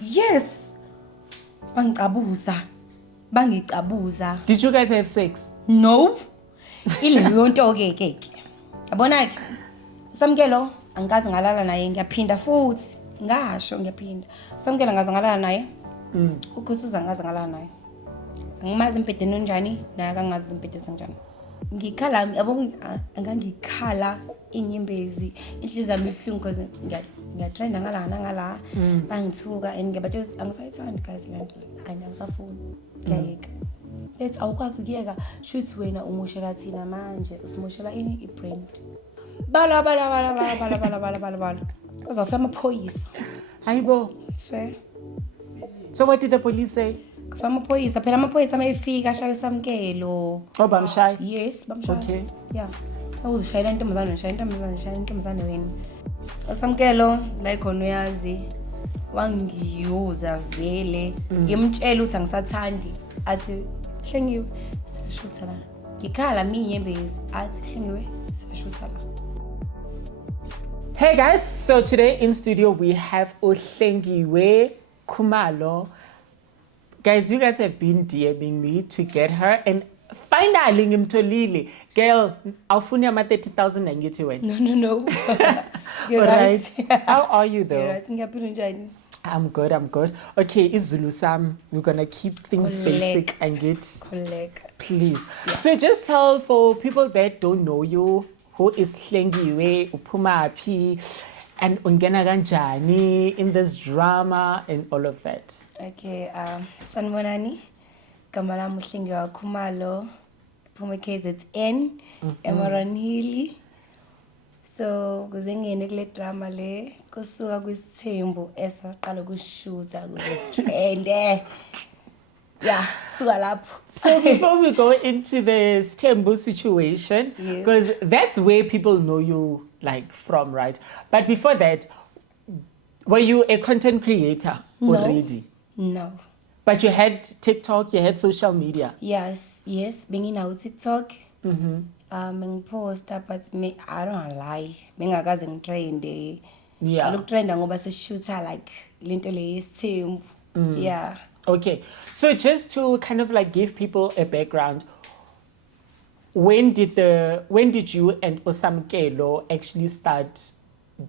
Yes. Bangicabuza. Did you guys have sex? No. Ileyo nto ke. Yabona ke. Usamkelo angikaze ngalala naye ngiyaphinda futhi. Ngasho ngiyaphinda. Usamkelo ngaze ngalala naye. Ukuthuza ngaze ngalala naye. Angimazi impedeni onjani naye akangazi impedeni onjani. Ngikhala yabo angangikhala inyembezi inhliziyo yami ibuhlungu because ngiyatrenda ngala bangithuka and ngiyabatshela ukuthi angisayithandi guys le nto angisafuni ngiyayeka let's awukwazi ukuyeka shoot wena umushela thina manje usimoshela ini ibrand bala kuzofika amaphoyisa hayibo swear. So what did the police say? Kufika amaphoyisa phela amaphoyisa mayefika ashaye Samkelo. Oh, bamshaya? Yes, bamshaya. Okay. Yeah. Awuzishayela intombazane wena. Samkelo la khona uyazi wangiyoza vele ngimtshela ukuthi angisathandi athi hlengiwe sishutha la. Ngikhala minyembezi athi hlengiwe sishutha la. Hey guys, so today in studio we have Ohlengiwe Khumalo. Guys, you guys have been DMing me to get her and finally ngimtholile. Girl, awufuni ama 30,000 angithi wena. No. You're right. right. How are you though? You're right. Ngiyaphila njani? I'm good. Okay, Izulu Sam, we're gonna keep things basic and get please. Yeah. So just tell for people that don't know you, who is Hlengiwe, Uphumapi, and ungena kanjani in this drama and all of that. Okay, sanibonani. Gama lami Hlengiwe Khumalo. Phuma KZN, Emaranhili. So, kuze ngene kule drama le, kusuka kwisithembu esaqala ukushootha kuzestrende. Yeah, suka lapho. So before we go into the Stembu situation, because that's where people know you like from, right? But before that, were you a content creator already? No. But you had TikTok, you had social media? Yes, being in TikTok. Ngiposta but I don't lie. Bengakaze ngitrende. Yeah. Kaloku trenda ngoba seshootha like lento le yesithembu. Yeah. Okay. So just to kind of like give people a background, when did you and Osamkelo actually start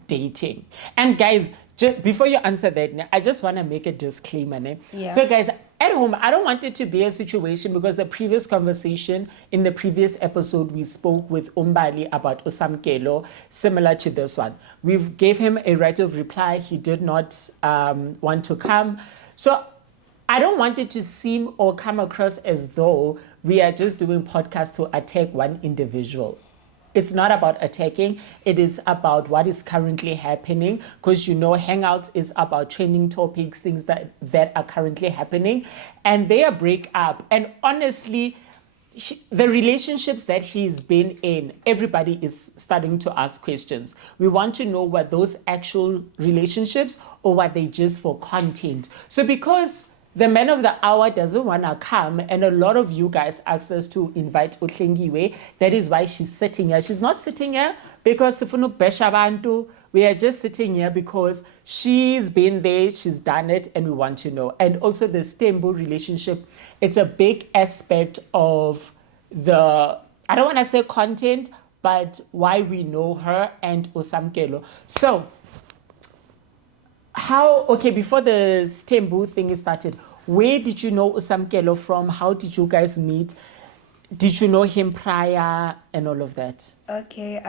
dating? And guys, just before you answer that, I just want to make a disclaimer. Yeah. So guys, at home, I don't want it to be a situation because the previous conversation in the previous episode, we spoke with Umbali about Osamkelo, similar to this one. We gave him a right of reply. He did not want to come. So I don't want it to seem or come across as though we are just doing podcasts to attack one individual. It's not about attacking. It is about what is currently happening. Because, you know, Hangouts is about trending topics, things that are currently happening. And they are break up. And honestly, the relationships that he's been in, everybody is starting to ask questions. We want to know what those actual relationships or what they just for content. So because the man of the hour doesn't want to come, and a lot of you guys asked us to invite Ohlengiwe. That is why she's sitting here. She's not sitting here because we are just sitting here because she's been there, she's done it, and we want to know. And also the Stembu relationship, it's a big aspect of the, I don't want to say content, but why we know her and Osamkelo. So, before the Stembu thing started, where did you know Osamkelo from? How did you guys meet? Did you know him prior and all of that? Okay,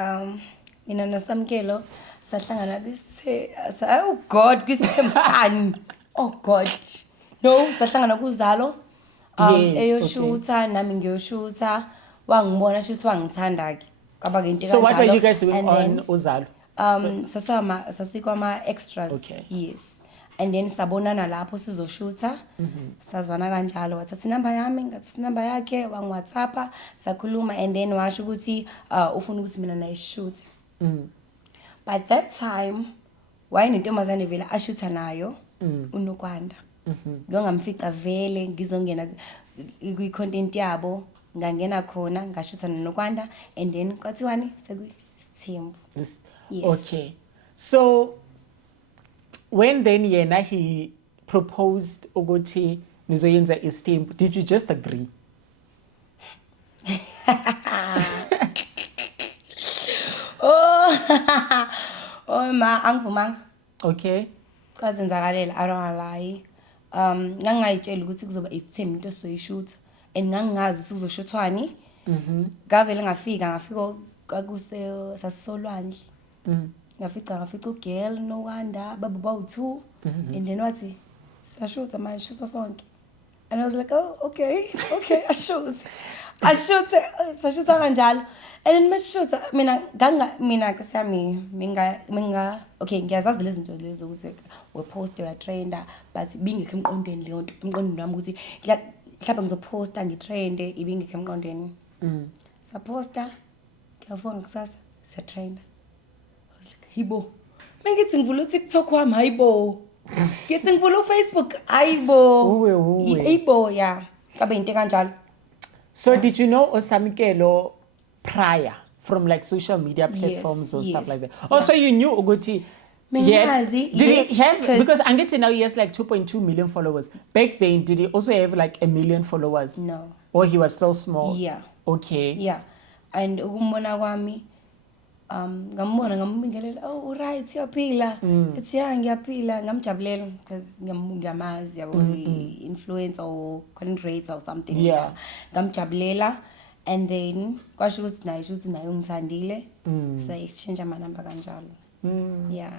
mina noSamkelo sahlangana oh God, kwisithembu oh God. No, sahlangana kuZalo. Eyoshutha nami ngiyoshutha. Wangibona shuthi wangithanda ke. Kaba ke into kanjalo. So what were you guys doing on uZalo? Sasikwama extras. Okay. Yes. And then sabonana lapho sizoshutha. Sazwana kanjalo wathatha inamba yami, ngathatha inamba yakhe, wangiWhatsAppa, sakhuluma and then washo ukuthi ufuna ukuthi mina naye shoot. But that time wayinentombazane vele ashutha nayo uNokwanda. Ngongamfica vele ngizongena kwi content yabo, ngangena khona ngashutha noNokwanda and then kwathiwani sekuyisithembu. Yes. Okay. So when then Yena he proposed ukuthi nizoyenza istemp, did you just agree? Oh ma angivumanga. Okay. Kwazenzakalela, I don't lie. Ngangayitshela ukuthi kuzoba isithembu into soyishoot and ngangazi ukuthi kuzoshuthwani. Ngavele ngafika kwakuse sasisolwandle. Ngafica ugirl noWanda baba bawu2 and then wathi siyashoota manje shusa sonke. And I was like, oh, okay, I shoot. Sashuta kanjalo. And then mashuta mina kusami okay, ngiyazazi lezi zinto lezo ukuthi we post we trender but bingekho emqondweni leyo nto emqondweni wami ukuthi mhlawumbe ngizoposta ngitrende ibingekho emqondweni. Saposta ngiyafona kusasa siya trender. I was like, hibo. Mengithi ngivula uTikTok wami hayibo. Ngithi ngivula uFacebook hayibo. Hayibo yeah. Kabe into kanjalo. So did you know Osamkelo prior from like social media platforms or stuff like that? Oh, so you knew Uguti. Did he have, because I'm getting now he has like 2.2 million followers. Back then, did he also have like 1 million followers? No. Or he was still small? Yeah. Okay. Yeah. And ugumbona kwami ngambona ngambingelela oh right siyaphila it's ngiyaphila ngamjabulela because ngiyamazi yabo influencer or content creator or something. Yeah. Ngamjabulela and then kwasho ukuthi naye ungithandile so exchange ama number kanjalo. Yeah.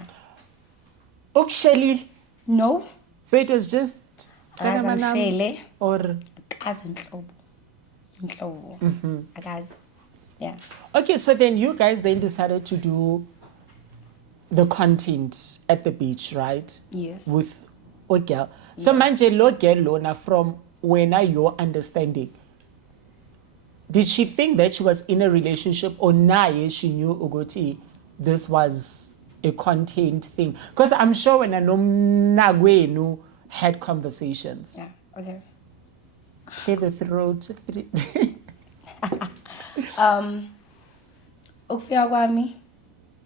Ukushelile? No. So it was just Azamshele or akazinhlobo. Akazi. Yeah. Okay, so then you guys then decided to do the content at the beach, right? Yes. With Ogel. So manje lo girl lona, from when are your understanding? Did she think that she was in a relationship or naye she knew Ugoti this was a content thing? Because I'm sure when Nagwenu had conversations. Yeah. Okay. Clear the throat. Ukufika kwami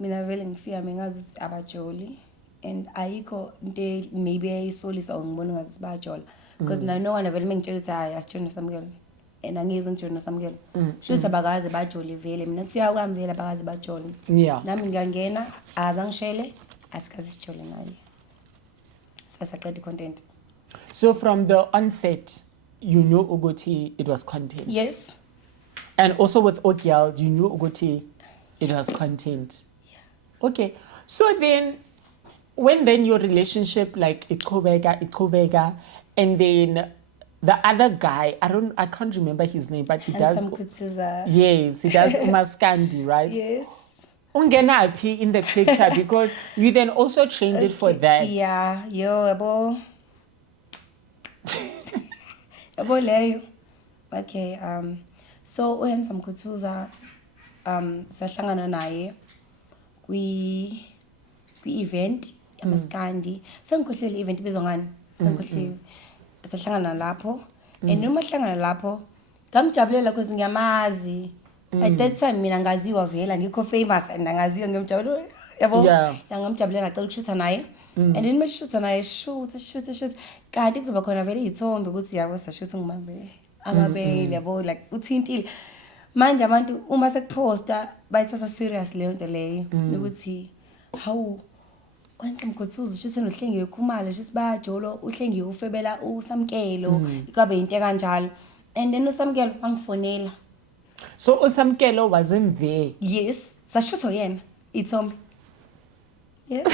mina vele ngifika ngazi ukuthi abajoli and ayikho into maybe ayisolisa ngibona ngazi sibajola because no one vele mengitshela ukuthi hayi asijona Samkelo and angeze ngijona Samkelo shothi abakaze bajoli vele mina kufika kwami vele abakaze bajoli. Yeah. Nami ngiyangena azangishele asikaze sijole naye sasaqeda content. So from the onset you knew Ugoti it was content? Yes. And also with Ogyal, you knew Ugoti it was content? Yeah. Okay. So then, when then your relationship, like, Ikobega, and then the other guy, I can't remember his name, but he Handsome does... Kutsuza. Yes, he does Umaskandi, right? Yes. Ungenapi in the picture, because you then also trained it for that. Yeah, yabo leyo. Okay, so uHandsome Kutsuza sahlangana naye kwi-event yamaskandi. Sengikhohlele i-event ibizwa ngani? Sengikhohlele. Sahlangana lapho and uma hlangana lapho ngamjabulela because ngiyamazi. At that time mina ngaziwa vela ngikho famous and ngaziwa ngiyamjabulela yabo. Ngamjabulela ngacela ukushutha naye. And then mashutha naye shoot kanti kuzoba khona vele izithombe ukuthi yabo sashutha ngimambe amabele yabo like uthintile. Manje abantu uma sekuposta bayithatha serious leyo nto leyo ukuthi hawu Handsome Kutsuza usho senohlengiwe ukhumalo usho bayajolo uhlengiwe ufebela uSamkelo ikabe into kanjalo and then uSamkelo wangifonela. So uSamkelo wasn't there? Yes, sashutho yena ithombe. Yes.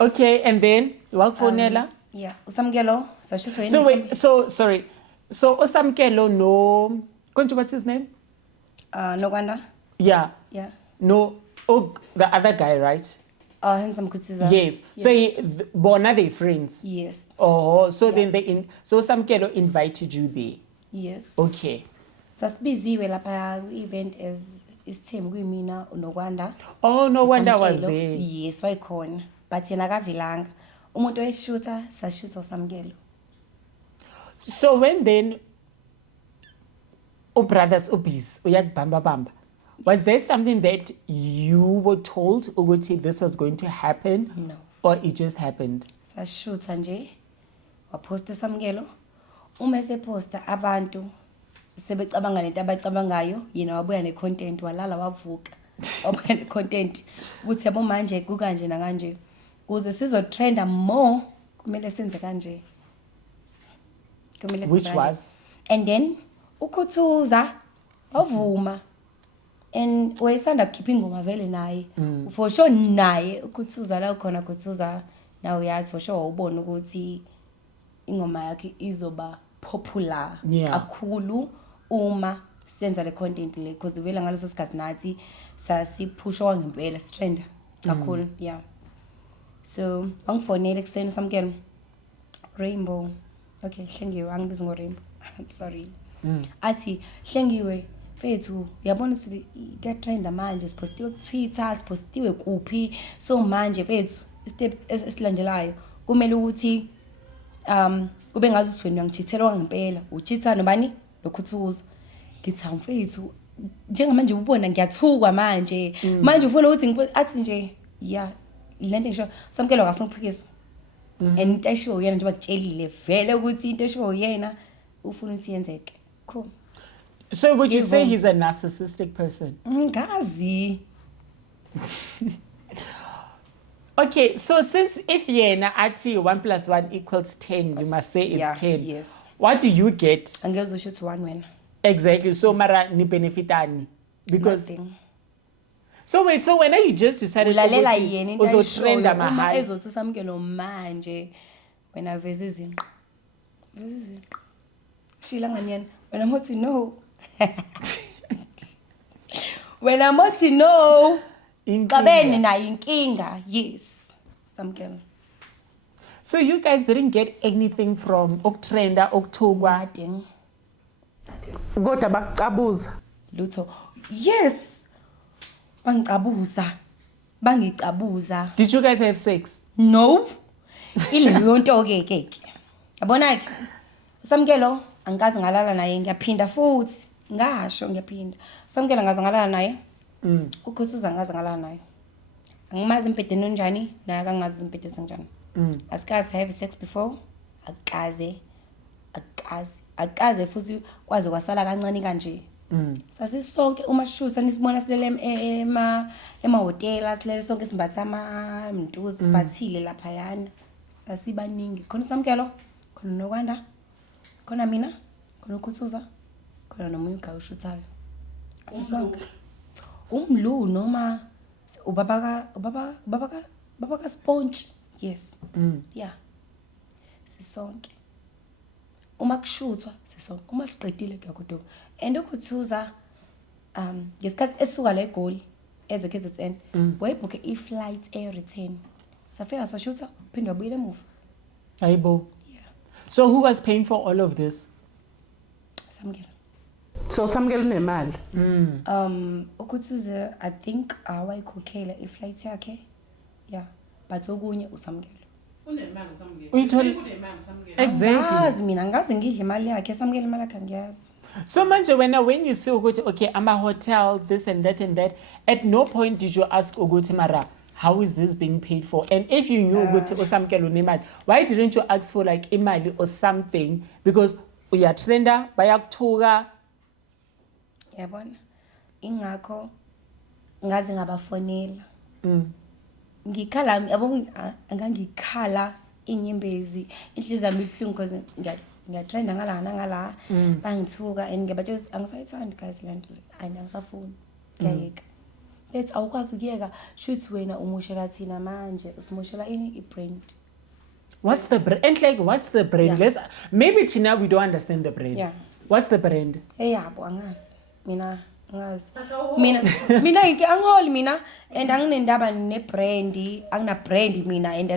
Okay, and then wakufonela? Yeah, uSamkelo sashutho yena. So wait, so sorry. So Osamkelo no, what's his name? No Kwanda. Yeah. Yeah. No, the other guy, right? Handsome Kutsuza. Yes. So born are they friends? Yes. Oh, so then so Osamkelo invited you there. Yes. Okay. Sasibiziwe lapha event as isithembu kuyimina uNokwanda. Oh, no wonder was there. Yes, wayikhona. But yena akavilanga. Umuntu oyishuta sashutha uSamkelo. So when then brothers obis uyakubamba, was that something that you were told Uguti this was going to happen? No. or it just happened? Sashutha nje waposta uSamkelo uma eseposta abantu sebecabanga lento abacabangayo yena wabuya necontent walala wavuka wabuya necontent ukuthi yabo manje kukanje nakanje kuze sizotrenda more kumele senze kanje kumele Which senze was? and then uKhuthuza wavuma and wayesanda kukhipha ingoma vele naye for sure naye uKhuthuza la khona Khuthuza now uyazi for sure ubona ukuthi ingoma yakhe izoba popular kakhulu uma senza le content le because vele ngaleso sikhathi nathi sasiphusha ngempela strand kakhulu yeah so angifonele kuseni uSamkelo Rainbow okay Hlengiwe angibizi ngo Rainbow I'm sorry athi Hlengiwe fethu yabona ukuthi kuyatrend manje sipostiwe ku Twitter sipostiwe kuphi so manje fethu step esilandelayo kumele ukuthi kube ngazi ukuthi wena ngchithelwa ngempela uchitha nobani noKhuthuza ngithi mfethu njengamanje ubona ngiyathuka manje manje ufuna ukuthi athi nje yeah lento ngisho Samkelo akafuna ukuphikiswa and into esho yena nje bakutshelile vele ukuthi into esho yena ufuna ukuthi yenzeke cool. So would you say he's a narcissistic person? Ngazi. Okay, so since if yena athi 1 + 1 = 10, you must say it's 10. Yes. What do you get? Angeze usho ukuthi 1 wena. Exactly. So mara ni benefitani because Nothing. So wait, so when you just decided Ulalela yena into uzotrenda uma mahali ezothi uSamkelo manje wena veze izinqa. Veze izinqa. Shila nganyana when I'm to know. When I'm to know. Qabeni nayo inkinga. Yes. Samkelo. So you guys didn't get anything from Oktrenda, Oktogwa? Nothing. Kodwa bakucabuza. Lutho. Yes. Bangicabuza. Did you guys have sex? No. Ileyo nto ke. Yabona ke. uSamkelo angikaze ngalala naye ngiyaphinda futhi. Ngasho ngiyaphinda. uSamkelo ngaze ngalala naye. uKhuthuza ngaze ngalala naye. Angimazi impedeni onjani naye akangazi impedeni senjani. Asikaze have sex before. Akaze futhi kwaze kwasala kancane kanje. Sasisonke uma shutha nisibona silele emahotela silele sonke simbatha amantu sibathile lapha yana sasibaningi khona uSamkelo khona nokwanda khona mina khona uKhuthuza khona nomunye ushuthayo sisonke umlu noma ubaba ka sponge yes yeah sisonke uma kushuthwa sisonke uma siqedile kuyakuduka and uKhuthuza ngesikhathi esuka la eGoli eze KZN wayebhukhe iflight air return safika sashutha phinde wabuyela emuva Aibo. yeah So who was paying for all of this? Samkelo So Samkelo unemali. uKhuthuza I think awayikhokhela iflight yakhe yeah but okunye uSamkelo unemali Samkelo Uyithola exactly. ngazi mina ngazi ngidle imali yakhe Samkelo imali yakhe ngiyazi. So manje when you see ukuthi okay I'm a hotel this and that at no point did you ask ukuthi mara how is this being paid for and if you knew ukuthi uSamkelo unemali why didn't you ask for like imali or something because uyatrenda bayakuthuka Yabona ingakho ngaze ngabafonela ngikhala yabo angangikhala inyembezi inhliziyo yami ihlungu because ngiyatrenda ngala bangithuka and ngiyabatshela ukuthi angisayithandi guys le nto angisafuni ngiyayeka let's awukwazi ukuyeka shoot wena umushela thina manje usimoshela ini ibrand. What's the brand? And like, what's the brand? Yeah. Maybe Tina, we don't understand the brand. Yeah. What's the brand? Yabo angazi mina angazi mina angiholi mina and anginendaba nebrand angina brand mina and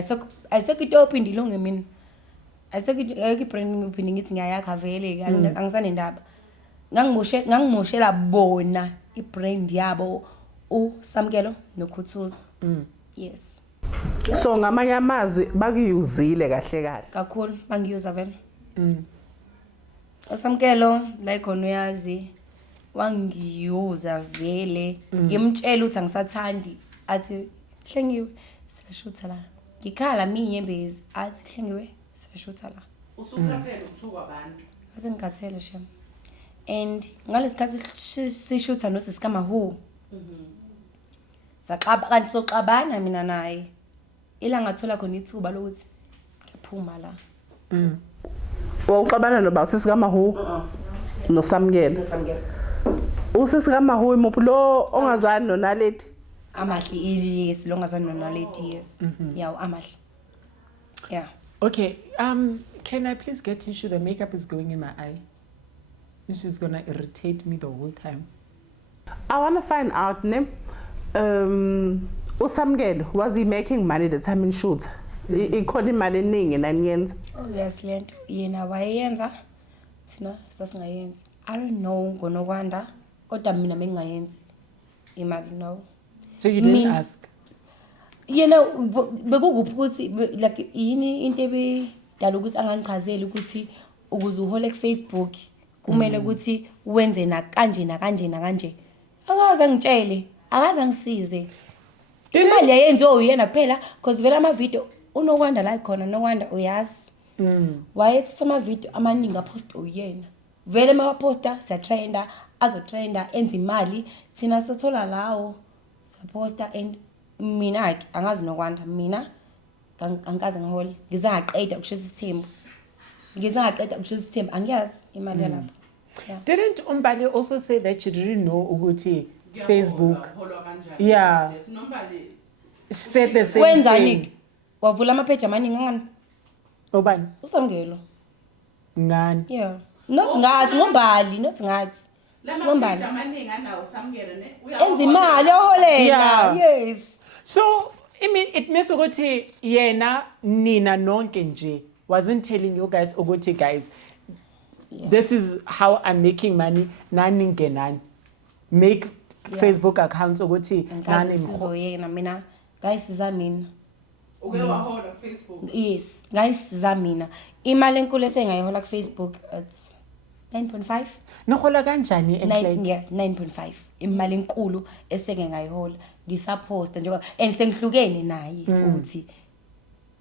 asekitopi ndilonge mina asekike brand ngiphinde ngithi ngiyayakha vele angisanendaba ngangimoshela bona ibrand yabo uSamkelo noKhuthuza yes So ngamanye amazwi bakuyuzile kahle kakhulu bangiyuza vele uSamkelo la ikhona uyazi wangiyuza vele ngimtshela ukuthi angisathandi athi Hlengiwe siyashutha la ngikhala minyembezi athi hlengiwe siyashutha la Usukhathele ukuthuka abantu. asengikhathele shem and ngalesikhathi sishutha nosisiKamahu saqaba kanti soxabana mina naye ila ngathola khona ithuba lokuthi ngiyaphuma la Wawuxabana noba usisiKamahu noSamkela. UsisiKamahu imuphi lo ongazwani noNaledi? amahle yes longazwana nonaleti yes yaw amahle yeah Okay, can I please get tissue? The makeup is going in my eye. This is gonna irritate me the whole time. I want to find out, uSamkela, was he making money the time in shoot? Ikhona imali eningi naniyenza. obviously lento yena wayenza thina sasingayenzi I don't know ngonokwanda kodwa mina bengingayenzi imali no So you didn't Mina- ask? yena bekukuphi ukuthi like yini into ebidala ukuthi angangichazeli ukuthi ukuze uhole kuFacebook kumele ukuthi wenze na kanje na kanje na kanje akaze angitshele akaze angisize imali yayenziwa uyena kuphela because vele ama video unokwanda la khona nokwanda uyazi wayethi sama video amaningi apost uyena vele mawaposta siyatrenda azotrenda enza imali thina sithola lawo saposta and mina ke angazi nokwanda mina angikaze ngihole ngizangaqeda ukushisa isithembu angiyazi imali yalapha yeah Didn't Umbali also say that she didn't know Uguti Facebook? Yeah. She said the same wenzani thing. wavula amapage amaningi angani Obani? uSamkelo Ngani? yeah not ngathi ngombali not ngathi ngombali amaningi anawo Samkela ne. enza imali oholela Yeah. yes So, it means Uguti yena nina nonke nje wasn't telling you guys Uguti guys. Yeah. This is how I'm making money. Nani ngenani. Make Yeah. Facebook accounts Uguti nani ngikazi mkho. sizoyena mina ngayisiza mina Uke wahola ku Facebook. yes ngayisiza mina imali enkulu esengayihola ku Facebook at 9.5 Nohola kanjani and yes 9.5 imali enkulu eseke ngayihola ngisaphosta njengoba and sengihlukene naye futhi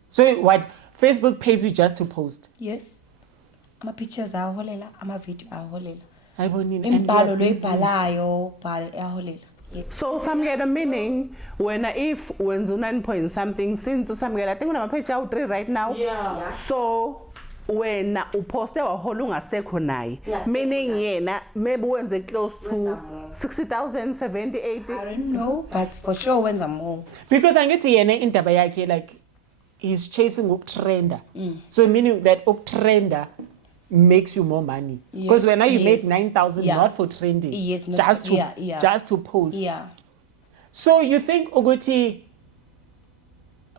So what? Facebook pays you just to post. yes ama pictures aholela ama video aholela Ayibonini, and imbhalo you are busy. loyibhalayo bhala aholela yes So Samkela meaning when if wenza 9 point something since uSamkela I think unama page awu 3 right now. Yeah. So wena uposte wahola ungasekho naye. Ngasekho Meaning yena maybe wenze close to Wenza more. 60,000 70 80. I don't know but for sure wenza more Because angithi yena indaba yakhe like he's chasing uktrenda. So meaning that uktrenda makes you more money. Because Yes, when you yes. made 9,000 Yeah. not for trending. Yes, not just for- to yeah. just to post. yeah So you think Uguti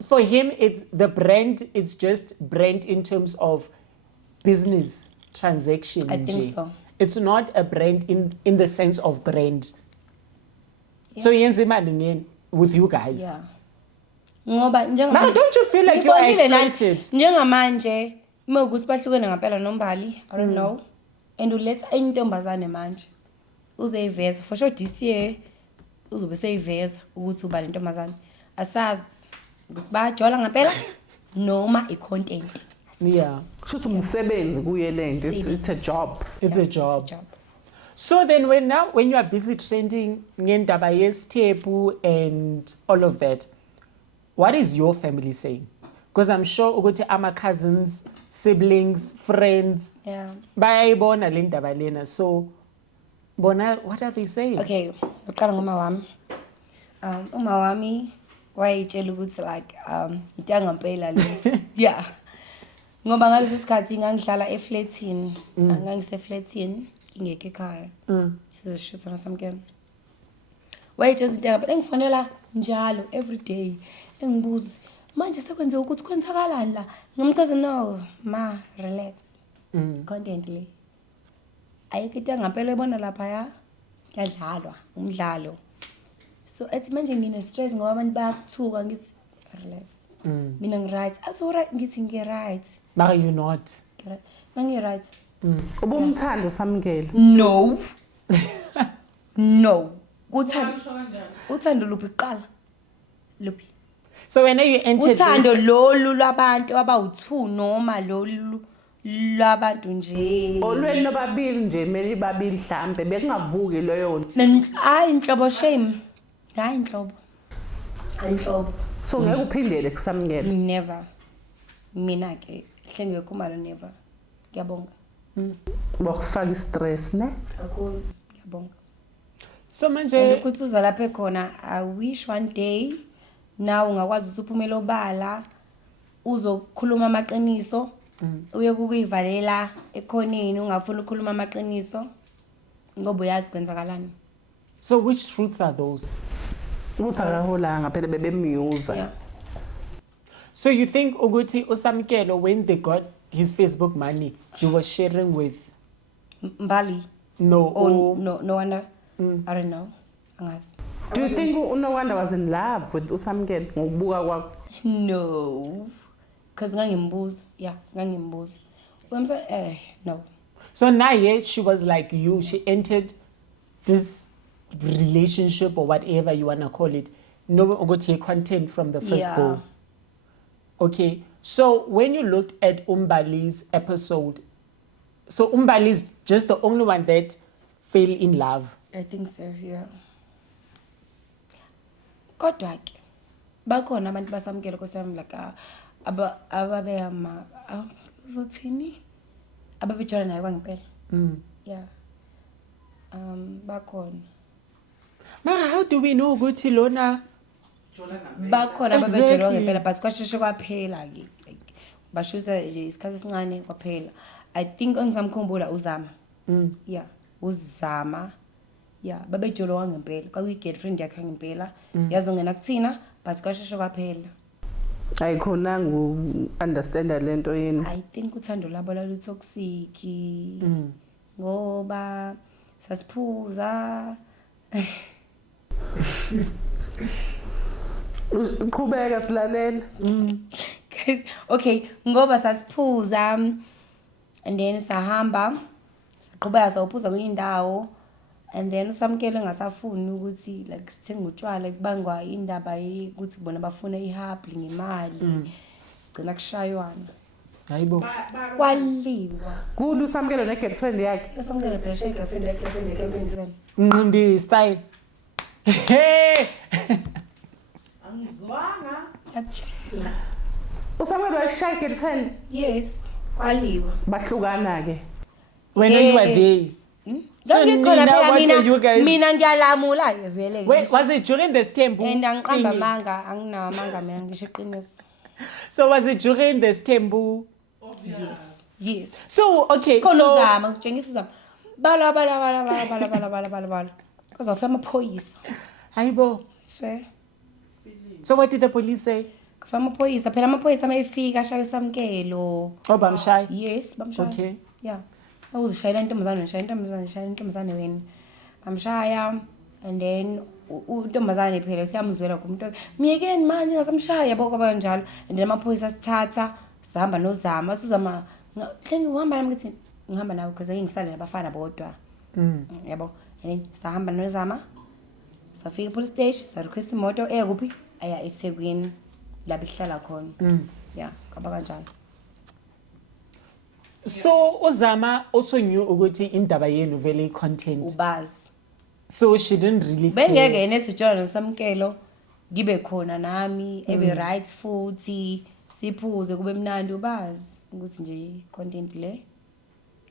for him it's the brand, it's just brand in terms of business transaction. I think nje. so. It's not a brand in the sense of brand. So yenza imali ngeni with you guys. yeah ngoba Now don't you feel like you are Ngibonile nani, exploited? njengamanje mawukuthi bahlukene ngampela nombali I don't know and uletha intombazane manje uzeyiveza for sure this year uzobe seyiveza ukuthi uba lentombazane asazi ukuthi bayajola ngampela noma icontent Yeah. Kusho umsebenzi kuye lento it's a job. It's a job. So then when you are busy trending ngendaba yesitepu and all of that, what is your family saying? Because I'm sure ukuthi ama cousins, siblings, friends yeah bayayibona le ndaba lena. So bona, what are they saying? okay uqala ngoma wami uma wami wayitshela ukuthi like into ngampela le yeah ngoba ngalesi sikhathi ngangihlala eflatini ngangiseflatini ingekho ekhaya sizishutha noSamkela wayitshela into ngampela engifanele njalo every day engibuza manje sekwenze ukuthi kwenzakalani la ngimchaze no ma relax content le ayikho into ngampela ebona lapha ya yadlalwa umdlalo so ethi manje ngine stress ngoba abantu bayakuthuka ngithi relax mina ngi right aso right ngithi ngi right But you not. ngi right Ubumthando Samkela. no no uthando luphi qala luphi So when you entered uthando this, lolu lwabantu abawu2 noma lolu lwabantu nje olweni nobabili nje meli babili mhlambe bekungavuki leyo hayi inhlobo shame hayi inhlobo so ngeke uphindele kusamukela never mina ke hlenge yokhumalo never ngiyabonga bakufaka istress ne kakhulu ngiyabonga so and manje ukuthi uza lapha khona I wish one day nawe ungakwazi ukuphumela obala uzokhuluma amaqiniso uye kuyivalela ekhoneni ungafuni ukukhuluma amaqiniso ngoba uyazi kwenzakalani. so which truths are those? ukuthi akaholanga phela bebemyuza Yeah. So you think ukuthi uSamkelo when they got his Facebook money he was sharing with Mbali no or no wonder I don't know angazi. do you think uNowanda was in love with uSamkelo ngokubuka kwakho No because ngangimbuza no. so naye she was like you, she entered this relationship or whatever you want to call it knowing ukuthi content from the first Yeah. go. Okay, so when you looked at Umbali's episode, so Umbali is just the only one that fell in love. I think so, yeah. Kodwa ke bakhona abantu basamkela kosami like ababeyama uthini ababejona naye kwangempela. Yeah. Bakhona. Ma, how do we know ukuthi lona Bakhona ababejona Exactly. kwangempela but kwasheshe kwaphela ke like bashuza nje isikhathi esincane kwaphela. I think engisamkhumbula uzama. Yeah, uzama. Yeah, babejolo kwangempela. Kwakuyi girlfriend yakhe ngempela. Yazongena kuthina but kwasheshe kwaphela. ayikhonanga understanda lento yini I think uthando labo lalu toxic ngoba sasiphuza uqhubeka silalela guys okay ngoba sasiphuza and then sahamba saqhubeka sawuphuza kuyindawo and then uSamkelo engasafuni ukuthi like sithenga utshwala kubangwa indaba ukuthi bona bafuna ihabli ngemali gcina kushaywana hayibo kwaliwa kulu uSamkelo ne-girlfriend yakhe uSamkelo pressure girlfriend yakhe Nqindi style. Hey, angizwanga yakutshela uSamkelo wayishaya girlfriend yes kwaliwa bahlukana ke when you were there. So Ngikhona Nina, phela what mina were you guys- mina ngiyalamula ke vele Wait, was it during the Stembu? and angiqamba thingy? amanga anginawo amanga mina ngisho iqiniso. So was it during the Stembu? Yes. So okay, Khona so uzama ukutshengisa uzama. Bala because of amaphoyisa. hayibo. Swear. So what did the police say? Kufa amaphoyisa phela amaphoyisa mayefika ashaye uSamkelo. Oh, bamshay. Yes, bamshaya. Okay. Yeah. Awuzishayela intombazane wena. Bamshaya and then untombazane phela siyamzwela kumuntu. Miyekeni manje ngasamshaya yabo kwaba kanjalo and then amaphoyisa sithatha sihamba nozama suzama hlenge uhamba nami ngithi ngihamba nawe because ayingisale nabafana bodwa. Yabo. And then sahamba nozama. Safika police station, sa request imoto kuphi? Aya eThekwini la bihlala khona. Yeah, kwaba kanjalo. So Ozama also knew ukuthi indaba yenu vele content. Ubazi. So she didn't really Bengeke care. yena sijona noSamkelo ngibe khona nami ebe right futhi siphuze kube mnandi ubazi ukuthi nje content le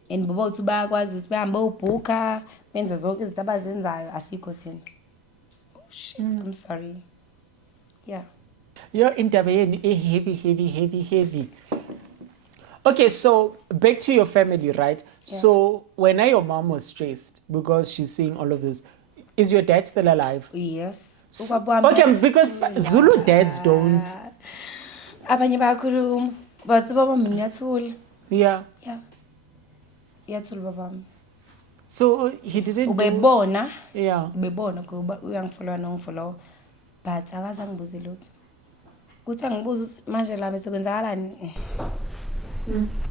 and baba uthi bayakwazi ukuthi bahambe ubhuka benza zonke izinto abazenzayo asikho thina. Oh shit, I'm sorry. Yeah. Your indaba yenu heavy. Okay, so back to your family, right? Yeah. So when your mom was stressed because she's seeing all of this, is your dad still alive? Yes. Okay, because Zulu dads don't. Abanye bayakhuluma but baba mina ngiyathula. Yeah. Yeah. Iyathula baba. So he didn't. Ubebona. Yeah. Ubebona kuba uyangifollowa nongifollow but akaze angibuze lutho. Kuthi angibuza ukuthi manje la bese kwenzakalani?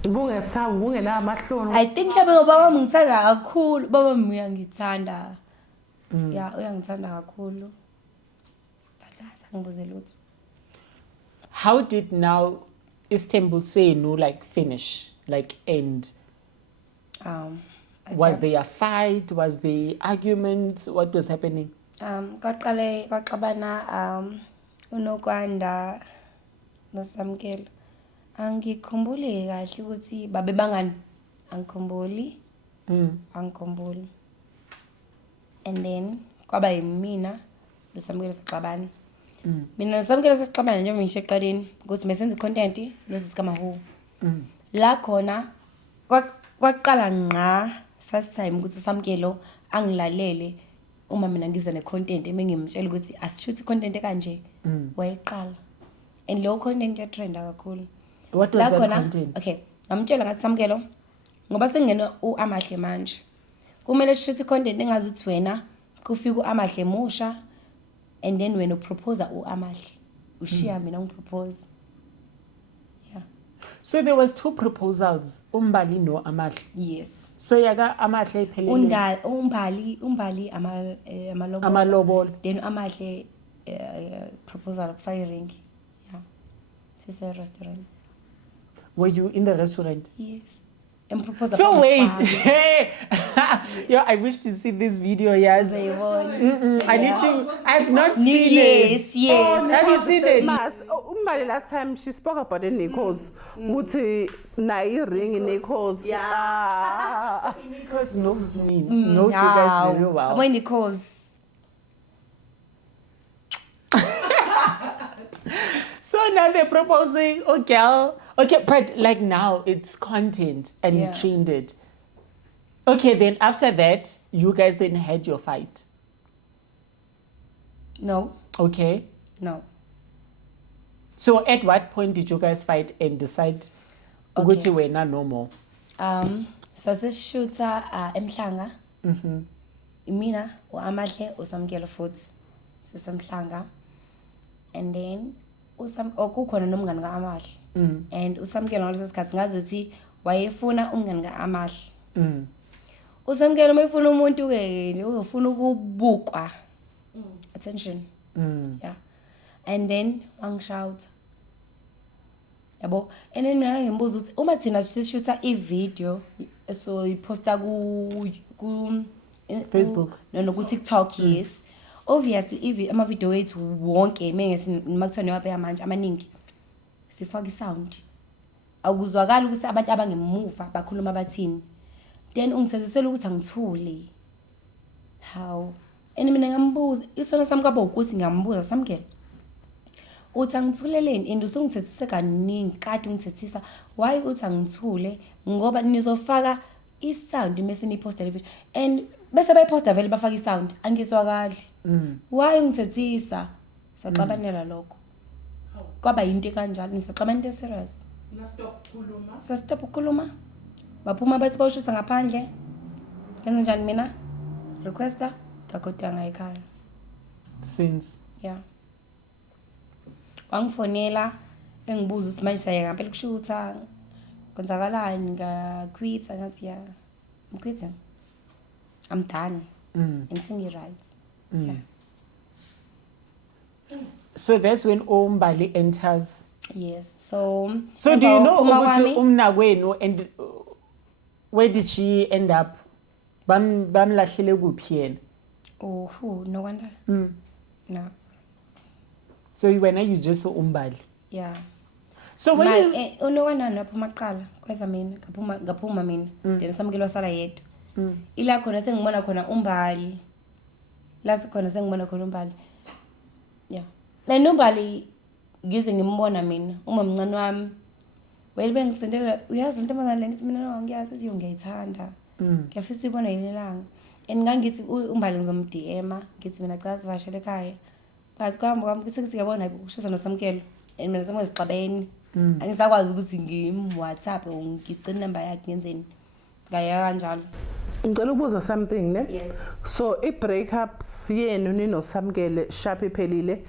bungesawu bungenawo amahloni I think mhlawumbe ngoba baba ngithanda kakhulu, baba uyangithanda. Yeah, uyangithanda kakhulu. But akaze angibuze lutho. how did now Istembusenu like finish, like end? Was there a fight? Was there arguments? What was happening? Kwaqale kwaxabana uNokwanda noSamkelo. Angikhumbuli kahle ukuthi babe bangani. Angikhumbuli. Angikhumbuli. And then kwaba yimina noSamkelo sixabana. Mina noSamkelo sixabana njengoba ngisho eqaleni ukuthi mesenze content noSiskamahu. La khona kwaqala ngqa first time ukuthi uSamkelo angilalele uma mina ngiza ne-content emengimtshela ukuthi asishuthi content kanje wayeqala and lo content yatrenda kakhulu. What was that content? Okay, ngamtshela ngathi Samkelo ngoba sengena uAmahle manje kumele sishuthi content engazi ukuthi wena kufika uAmahle musha and then wena upropose uAmahle ushiya mina ngipropose. So there was 2 proposals, Umbali no Amahle. Yes. So yaga Amahle iphelele. Umbali Amalobol. Then Amahle proposal firing. Yeah. It's a restaurant. Were you in the restaurant? Yes. And proposal. So wait. Hey. Yeah, I wish to see this video, yes. I need to. I've not seen it. Yes. Have you seen it? Mas, Umbali last time she spoke about the Nikos. Ukuthi na ring Nikos. Yeah. Nikos knows me. Knows you guys very well. When Nikos. So now they're proposing, oh girl. Okay, but like now it's content and trended. Okay, then after that, you guys then had your fight. No. Okay. No. So at what point did you guys fight and decide ukuthi wena no more? Sasishuta eMhlanga. Imina uAmahle uSamkelo futhi sisemhlanga. And then kukhona nomngane kaAmahle. And uSamkelo ngaleso sikhathi ngazi ukuthi wayefuna umngane kaAmahle. uSamkelo mayefuna umuntu ke nje uzofuna ukubukwa. Attention. Yeah. And then wangishout. Yabo. And then mina ngimbuza ukuthi uma thina sishuta ivideo so iposta ku Facebook no ku TikTok yes. Obviously ama video wethu wonke mengesi makuthiwa newabe manje amaningi sifaka isound. Akuzwakala ukuthi abantu abangemuva bakhuluma abathini. Then ungithezisela ukuthi angithule. How? And mina ngambuza isona sami kwaba ukuthi ngambuza Samkelo. Uthi angithuleleni and usungithethise kaningi kade ungithethisa why uthi angithule ngoba nizofaka isound mase niposta le video and bese bayiposta vele bafaka isound angizwakali. Why ungithethisa saxabanela lokho kwaba yinto kanjalo nisaxabana into serious stop ukukhuluma baphuma bathi bawushusa ngaphandle kenza njani mina requesta kakodwa ekhaya since wangifonela engibuza ukuthi manje saya ngempela kushuta kwenzakalani ngaquita ngathi I'm quitting, I'm done and singing rights. So that's when Umbali enters. Yes. So do you know ukuthi umnakwenu and where did she end up? Bamlahlele kuphi yena? Oh, who? No wonder. No. So you just saw Umbali. Yeah. So when no wonder naphuma qala kweza mina ngaphuma mina then Samkelo wasala yedwa. Ila khona sengibona khona Umbali. La sikhona sengibona khona Umbali. Yeah. La Umbali ngize ngimbona mina uma mncane wami. Wayebe ngisendela uyazi into mangale ngithi mina no ngiyazi siyo ngiyithanda. Ngiyafisa uyibona yilanga. And ngangithi Umbali ngizomDM ngithi mina cha sivashele ekhaya. But kwami ngithi siyabona ukushusa noSamkelo and mina sengizixabene. Angisakwazi ukuthi ngimWhatsApp ngigcina number yakhe ngenzeni. Ngaya kanjalo. Ngicela ukubuza something ne? Yes. So I break up yenu ninoSamkelo sharp iphelile.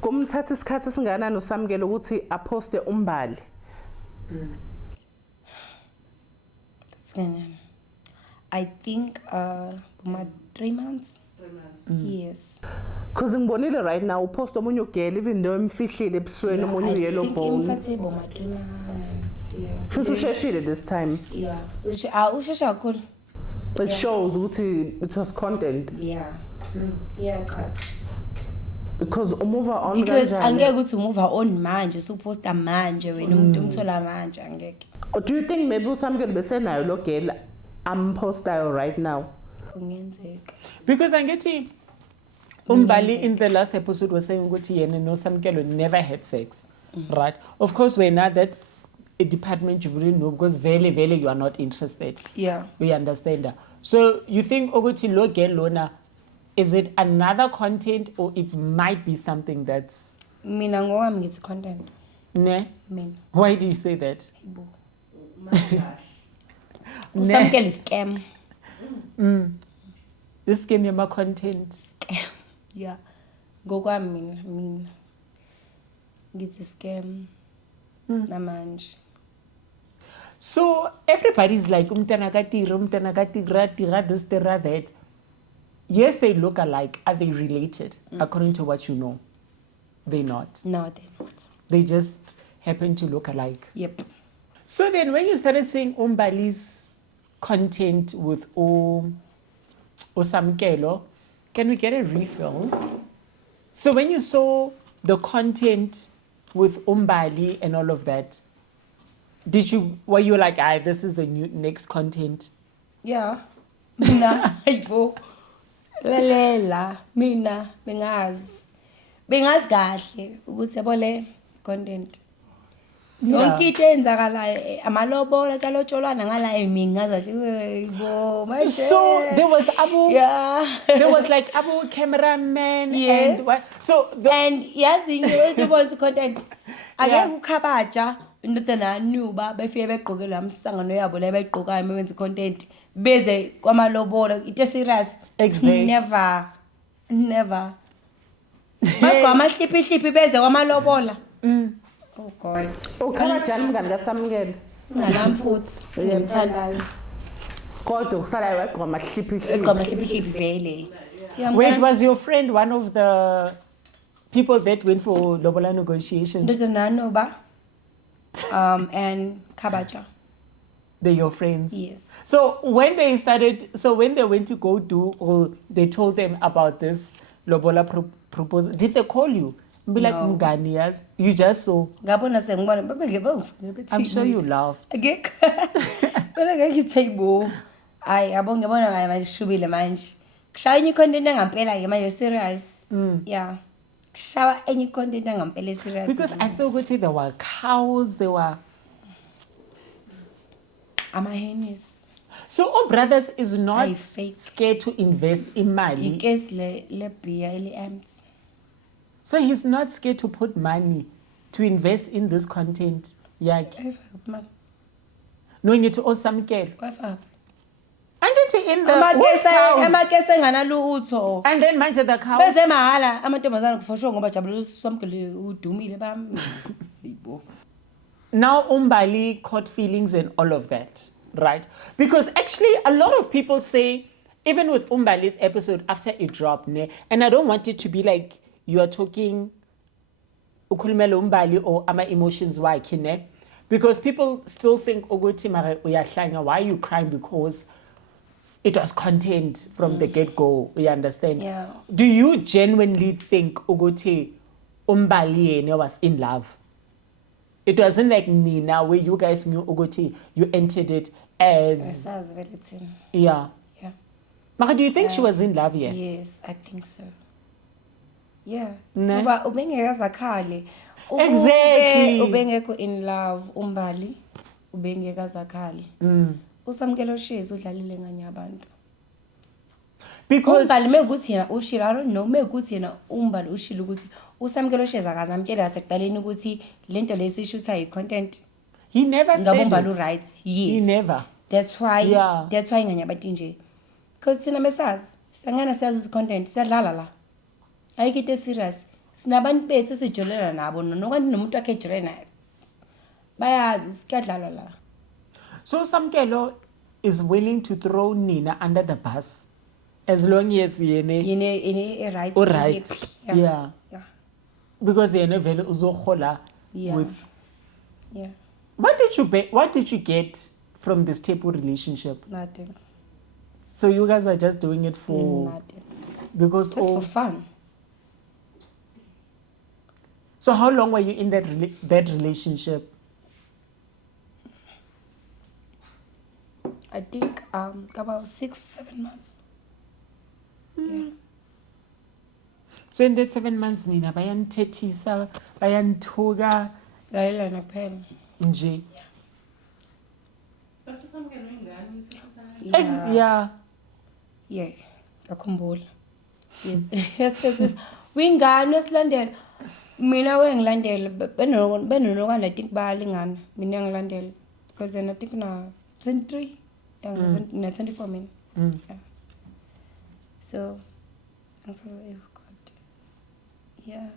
Kumthatha isikhathi singana noSamkelo ukuthi aposte Umbali. I think 3 months. 3 months. Yes. Because ngibonile right now upost omunye ugel even though imfihlile ebusweni omunye uyellow bone. Imthathe bomadonasi. Shothi usheshile this time. Yeah. Ushesha kakhulu. It shows ukuthi it was content. Yeah. Yeah, cha. Because umuva on Because angeke ukuthi umuva on manje usuposta manje wena umuntu umthola manje angeke. Or do you think maybe usamkele besenayo lo girl ampostayo right now? Kungenzeka. Because angithi Umbali in the last episode was saying ukuthi yena no Samkelo never had sex, right? Of course, that's a department you wouldn't know because very you are not interested. Yeah. We understand that. So you think ukuthi lo girl lona, is it another content or it might be something that's Mina ngowami ngithi content. ne? Mina. Why do you say that? Ibo. Usamkele scam. This game yama content. Scam. Yeah. Ngokwami mina. Ngithi scam. Namanje. So everybody's like umntana katira this tira that. Yes, they look alike. Are they related? According to what you know, they're not. No, they're not. They just happen to look alike. Yep. So then, when you started seeing Umbali's content with Samkelo, can we get a refill? So when you saw the content with Umbali and all of that, were you like, this is the next content? Yeah. Mina, hayibo. Lalela, mina bengazi kahle ukuthi yabole content. Yonke into enzakalayo amalobola kalotsholwana ngala mina ngazathi hayibo manje. So there was there was like Abu cameraman yes. and what? So and yazi into ebonisa content ake ukhabaja indodana Nuba befike begqoke lamsangano yabo la beyiqokayo benza content beze kwamalobolo into serious. Exactly. Never bagqama hliphi beze kwamalobola. Oh God. Ukhabajani mngani kaSamkele? Nami futhi ngimthandayo. Kodwa kusalayo wagqoma hliphi. Egqama hliphi vele. Wait, was your friend one of the people that went for lobola negotiations? Ndodana Nuba and Kabaja. They're your friends? Yes. So when they went to go do, or they told them about this lobola proposal, did they call you? Be like, No. Mganiyas, you just saw. Ngabona sengibona I'm sure you laughed. Ngeke. Bela ngithi bo. Ay yabo ngibona manje shubile manje. Kushaya enye content engampela ke manje serious. Yeah. Kushaya enye content engampela serious. Because I saw ukuthi there were cows, there were Amahenis. So all brothers is not Ay, fake. scared to invest in money. Ikes le beer ele empty. So he's not scared to put money to invest in this content. Yakhe. No ngithi oSamkelo. Kwafa. Angithi in the Amakese nganalutho. And then manje the cows. Bese mahala amantombazana kufosho ngoba jabula uSamkele udumile bami. Yibo. Now Umbali caught feelings and all of that, right? Because actually a lot of people say, even with Umbali's episode after it dropped, and I don't want it to be like you are talking ukhulumela Umbali or ama emotions wakhe, because people still think ukuthi mara uyahlanya, why are you crying? Because it was content from the get-go, you understand? Yeah. Do you genuinely think ukuthi Umbali yena was in love? It wasn't like Nina where you guys knew ukuthi you entered it as yeah. Yeah. Maka, do you think she was in love here? Yes, I think so. Yeah. Ne? Ngoba ubengekazakhale. Exactly. Ubengekho in love Umbali. Ubengekazakhale. Usamkelo Shezi udlalile nganye abantu. Because Umbali mekuthi yena ushila, I don't know, mekuthi yena Umbali ushila ukuthi uSamkelo Shezi akazamtshela sekuqaleni ukuthi lento lesishutha yi-content. he never said Ngabombali it. right. Yes. He never. That's why Yeah. nganye abantu nje. Because thina besazi, sangana siyazi content, siyadlala la. Ayikho into serious. Sinabantu bethu sijolela nabo nokwanti nomuntu wakhe ejole naye. Bayazi sikadlala la. So Samkelo is willing to throw Nina under the bus As long as yene yene rights all right. Yeah. yeah Because yene vele uzohola yeah with. yeah What did you get from this stable relationship? nothing So you guys were just doing it for nothing because just for fun. So how long were you in that relationship? I think about 6-7 months. Yeah. So in that 7 months nina bayanithethisa bayanithuka Silalelana kuphela. nje. Yeah. Yeah. Yeah. Ngakhumbula. Yes. Yes. Wingane wesilandela. Mina wengilandela benonokwana I think bayalingana. Mina ngilandela because then I think na 23 na 24 mina. Yeah. So I said, oh God. Yeah.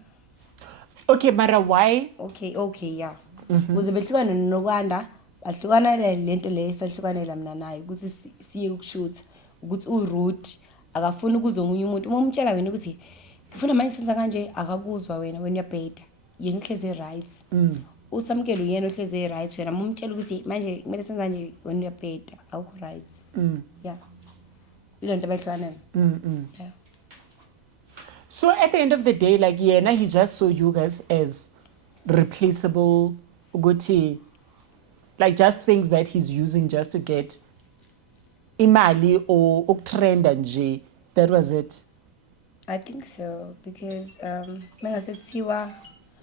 Okay, Mara, why? Okay, yeah. Ukuze behlukane nokwanda, bahlukana lento le esahlukanela mina naye ukuthi siye ukushoot ukuthi uRoot akafuni ukuzwa omunye umuntu. Uma umtshela wena ukuthi ngifuna manje senza kanje akakuzwa wena when uyabheda. Yena uhleze right. Usamkelo yena uhleze right wena umtshela ukuthi manje kumele senza nje when uyabheda awukho right. Yeah. Ilento abayihlukanela. Yeah. So at the end of the day, like yena, he just saw you guys as replaceable, ukuthi, like just things that he's using just to get imali or ukutrend nje. That was it. I think so because mengasethiwa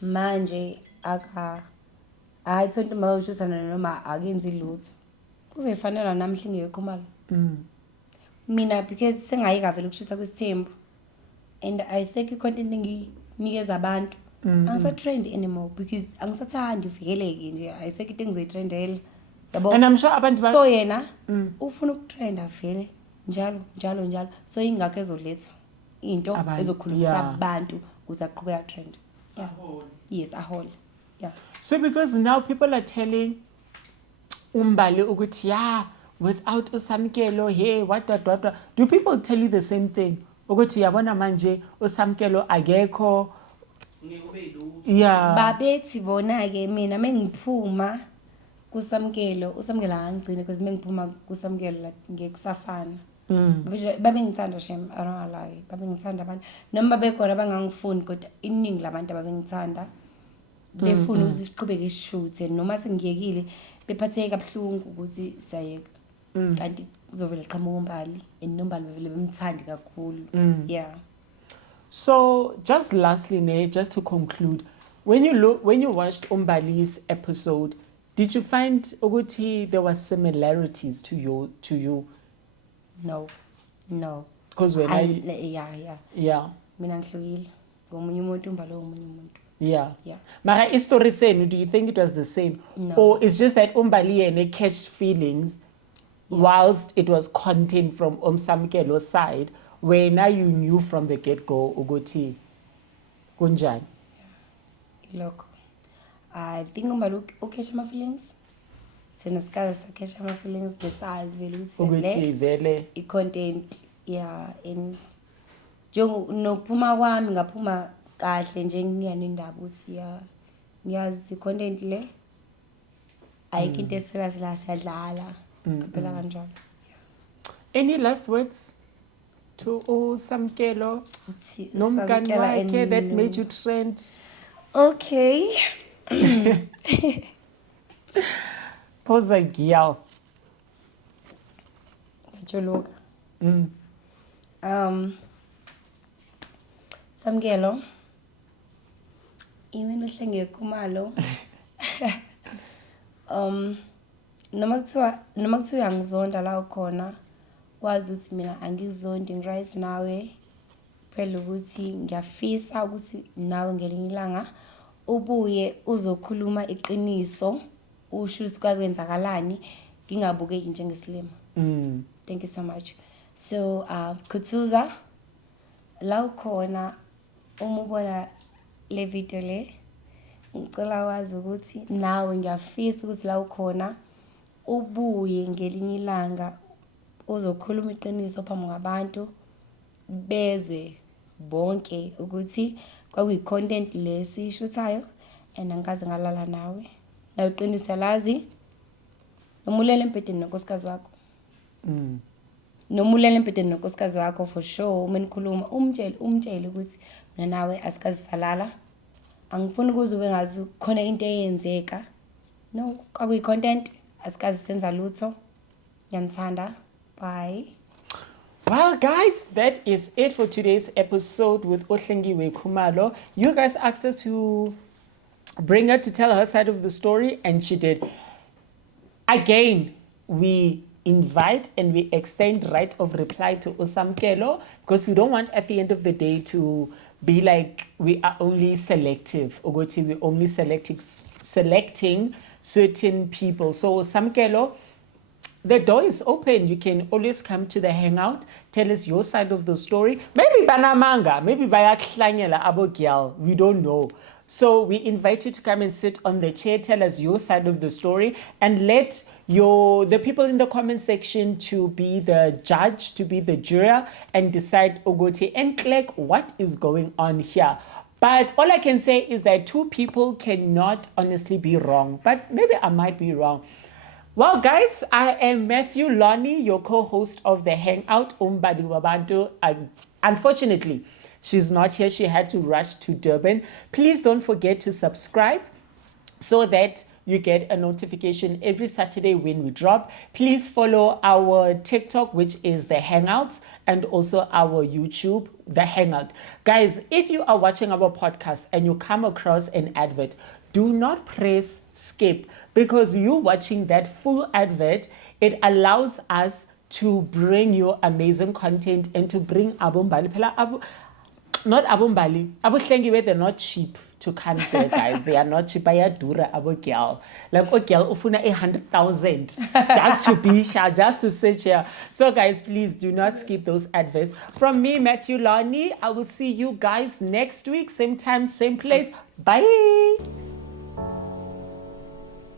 manje ayithonto mawushusana noma akenzi lutho kuzoyifanela namhla ngekho imali mina because sengayika vele ukushusa kwisithembu and ayisekho content nginikeza abantu angisatrend anymore because angisathandi uvikeleke nje ayisekho into engizoyitrendela yabo And I'm sure abantu so yena ufuna ukutrenda vele njalo so ingakho ezoletha into ezokhulumisa abantu ukuze aqhubeka trend. Yeah. Yes, a whole. Yeah. So because now people are telling Umbali ukuthi yeah, without uSamkelo, hey, what. Do people tell you the same thing? Ukuthi yabona manje uSamkelo akekho. Yeah. Babethi bona ke mina mengiphuma kuSamkelo, uSamkelo angigcine because mengiphuma kuSamkelo ngekusafana. Babengithanda shem, I don't lie. Babengithanda abantu. Noma bekhona bangangifuni kodwa iningi labantu ababengithanda. Befuna ukuthi siqhubeke shoot noma sengiyekile bephatheke kabuhlungu ukuthi sayeka. Kanti kuzovela qhamuka uMbali enombali bevele bemthandi kakhulu. Yeah. So just lastly, just to conclude, when you watched Umbali's episode, did you find ukuthi there were similarities to you? No. Because when yeah. Mina ngihlukile. Ngomunye umuntu Umbali ngomunye umuntu. Yeah. Yeah. Mara history senu, do you think it was the same? No. Or it's just that Umbali and catched feelings whilst it was content from Samkelo's side, where now you knew from the get-go ukuthi kunjani? Look, I think Umbali ukesha ama feelings. Thina sikaze sakesha ama feelings besides vele Ukuthi vele i-content yeah in njengo nokuphuma kwami ngaphuma kahle nje ngiyana indaba ukuthi yeah ngiyazi content le ayikho into eserious la siyadlala kuphela kanjalo. Any last words to Samkelo nomkani Samkela wakhe that made you trend? Okay. Phoza girl. Ngajoluka. Samkelo imini uhlenge kumalo noma kuthiwa ngizonda la ukhona wazi ukuthi mina angizondi ngiright nawe phela ukuthi ngiyafisa ukuthi nawe ngelinye ilanga ubuye uzokhuluma iqiniso usho ukuthi kwakwenzakalani ngingabukeki njengesilima. Thank you so much. So Khuthuza la ukhona uma ubona le video le ngicela wazi ukuthi nawe ngiyafisa ukuthi la ukhona ubuye ngelinye ilanga uzokhuluma iqiniso phambi kwabantu bezwe bonke ukuthi kwakuyi-content lesishuthayo and angikaze ngalala nawe. Nawe uqinise uyalazi. Noma ulele embhedeni nonkosikazi wakho. Noma ulele embhedeni nonkosikazi wakho for sure uma nikhuluma umtshele ukuthi mina nawe asikaze salala. Angifuni ukuze ube ngazi khona into eyenzeka. No, kwakuyi-content asikaze senza lutho. Ngiyanithanda. Bye. Well, guys, that is it for today's episode with Ohlengiwe Khumalo. You guys asked us to bring her to tell her side of the story, and she did. Again, we invite and we extend right of reply to Usamkelo, because we don't want at the end of the day to be like we are only selective, or we're only selecting certain people. So Usamkelo, the door is open. You can always come to the hangout, tell us your side of the story. Maybe banamanga, maybe bayaklanyela abogyal, we don't know. So we invite you to come and sit on the chair, tell us your side of the story, and let the people in the comment section to be the judge, to be the juror, and decide Ogote and Klek what is going on here. But all I can say is that two people cannot honestly be wrong, but maybe I might be wrong. Well, guys, I am Matthew Lonnie, your co-host of the Hangout, Umbali Wabantu. Unfortunately, she's not here. She had to rush to Durban. Please don't forget to subscribe so that you get a notification every Saturday when we drop. Please follow our TikTok, which is the Hangouts, and also our YouTube, the Hangout. Guys, if you are watching our podcast and you come across an advert, do not press skip, because you watching that full advert, it allows us to bring you amazing content and to bring Abumbali. Not Abumbali. Abuhlengiwe, they're not cheap to come here, guys. They are not cheap. Bayadura abo girl. Like, oh girl, ufuna 100,000 just to be here, just to sit here. So guys, please do not skip those adverts. From me, Matthew Lonnie, I will see you guys next week. Same time, same place. Bye.